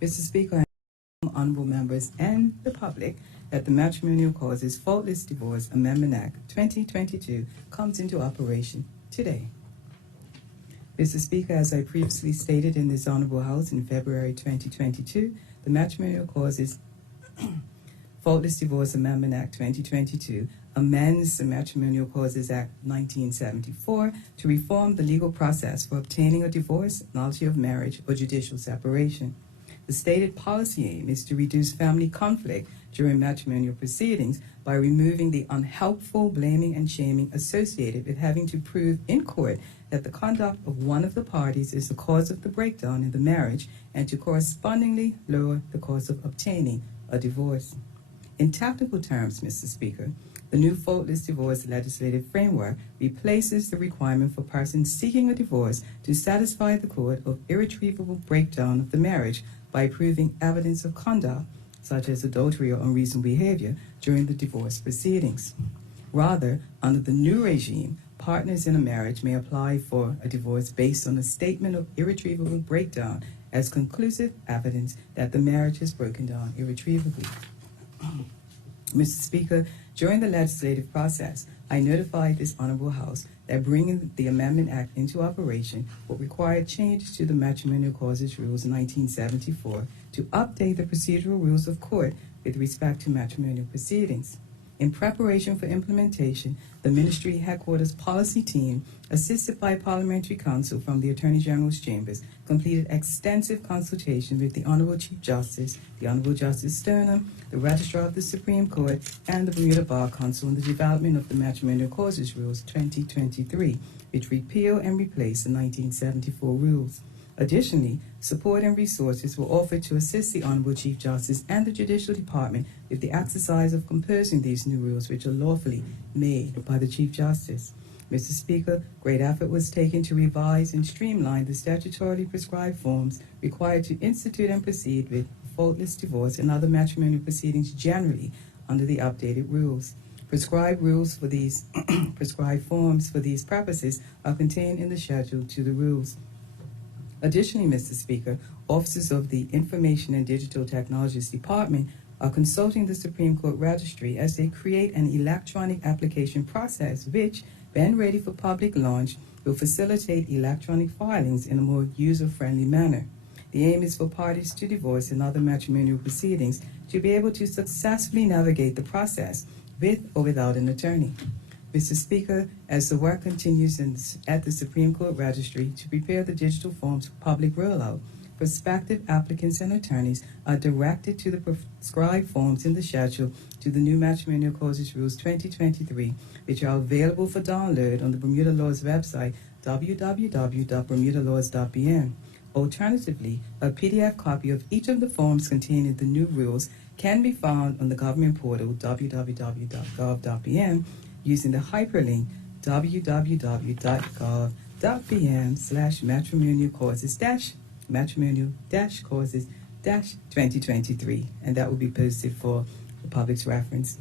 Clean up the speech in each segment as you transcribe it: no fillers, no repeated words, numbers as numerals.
Mr. Speaker, honorable members, and the public, that the Matrimonial Causes Faultless Divorce Amendment Act 2022 comes into operation today. Mr. Speaker, as I previously stated in this Honorable House in February 2022, the Matrimonial Causes Faultless Divorce Amendment Act 2022 amends the Matrimonial Causes Act 1974 to reform the legal process for obtaining a divorce, nullity of marriage, or judicial separation. The stated policy aim is to reduce family conflict during matrimonial proceedings by removing the unhelpful blaming and shaming associated with having to prove in court that the conduct of one of the parties is the cause of the breakdown in the marriage, and to correspondingly lower the cost of obtaining a divorce. In technical terms, Mr. Speaker, the new faultless divorce legislative framework replaces the requirement for persons seeking a divorce to satisfy the court of irretrievable breakdown of the marriage by proving evidence of conduct, such as adultery or unreasonable behavior, during the divorce proceedings. Rather, under the new regime, partners in a marriage may apply for a divorce based on a statement of irretrievable breakdown as conclusive evidence that the marriage is broken down irretrievably. Mr. Speaker, during the legislative process, I notified this Honorable House that bringing the Amendment Act into operation would require changes to the Matrimonial Causes Rules 1974 to update the procedural rules of court with respect to matrimonial proceedings. In preparation for implementation, the Ministry Headquarters Policy Team, assisted by Parliamentary Counsel from the Attorney General's Chambers, completed extensive consultation with the Honorable Chief Justice, the Honorable Justice Sternum, the Registrar of the Supreme Court, and the Bermuda Bar Council on the development of the Matrimonial Causes Rules 2023, which repeal and replace the 1974 rules. Additionally, support and resources were offered to assist the Honorable Chief Justice and the Judicial Department with the exercise of composing these new rules, which are lawfully made by the Chief Justice. Mr. Speaker, great effort was taken to revise and streamline the statutorily prescribed forms required to institute and proceed with faultless divorce and other matrimonial proceedings generally under the updated rules. Prescribed rules for these prescribed forms for these purposes are contained in the schedule to the rules. Additionally, Mr. Speaker, officers of the Information and Digital Technologies Department are consulting the Supreme Court Registry as they create an electronic application process which, when ready for public launch, will facilitate electronic filings in a more user-friendly manner. The aim is for parties to divorce and other matrimonial proceedings to be able to successfully navigate the process with or without an attorney. Mr. Speaker, as the work continues at the Supreme Court Registry to prepare the digital forms for public rollout, prospective applicants and attorneys are directed to the prescribed forms in the schedule to the new Matrimonial Causes Rules 2023, which are available for download on the Bermuda Law's website, www.bermudalaws.bn. Alternatively, a PDF copy of each of the forms containing the new rules can be found on the government portal, www.gov.bn, using the hyperlink www.gov.bn/matrimonial-causes-2023, and that will be posted for the public's reference.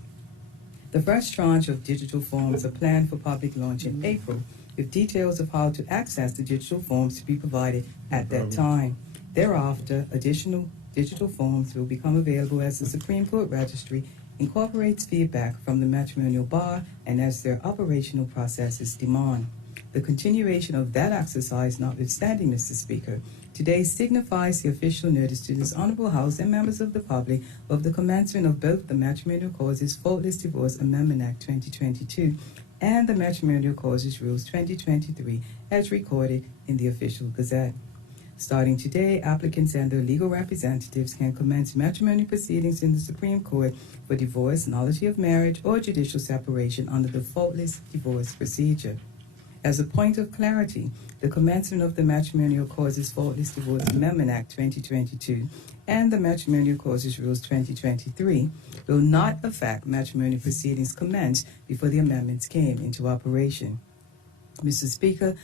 The first tranche of digital forms are planned for public launch in April, with details of how to access the digital forms to be provided at that time. Thereafter, additional digital forms will become available as the Supreme Court Registry incorporates feedback from the matrimonial bar and as their operational processes demand. The continuation of that exercise notwithstanding, Mr. Speaker, today signifies the official notice to this Honorable House and members of the public of the commencement of both the Matrimonial Causes Faultless Divorce Amendment Act 2022 and the Matrimonial Causes Rules 2023 as recorded in the Official Gazette. Starting today, applicants and their legal representatives can commence matrimonial proceedings in the Supreme Court for divorce, nullity of marriage, or judicial separation under the faultless divorce procedure. As a point of clarity, the commencement of the Matrimonial Causes Faultless Divorce Amendment Act 2022 and the Matrimonial Causes Rules 2023 will not affect matrimonial proceedings commenced before the amendments came into operation. Mr. Speaker,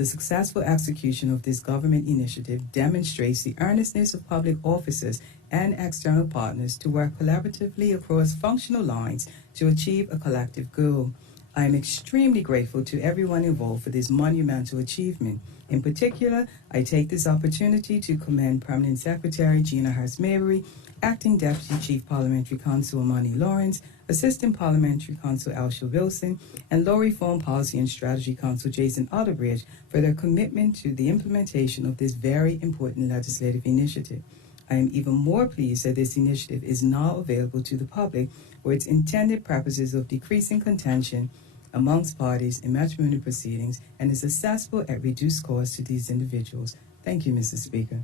the successful execution of this government initiative demonstrates the earnestness of public officers and external partners to work collaboratively across functional lines to achieve a collective goal. I am extremely grateful to everyone involved for this monumental achievement. In particular, I take this opportunity to commend Permanent Secretary Gina Hurst-Mabry, Acting Deputy Chief Parliamentary Counsel Amani Lawrence, Assistant Parliamentary Counsel Alsha Wilson, and Law Reform Policy and Strategy Counsel Jason Otterbridge for their commitment to the implementation of this very important legislative initiative. I am even more pleased that this initiative is now available to the public for its intended purposes of decreasing contention amongst parties in matrimonial proceedings and is accessible at reduced cost to these individuals. Thank you, Mr. Speaker.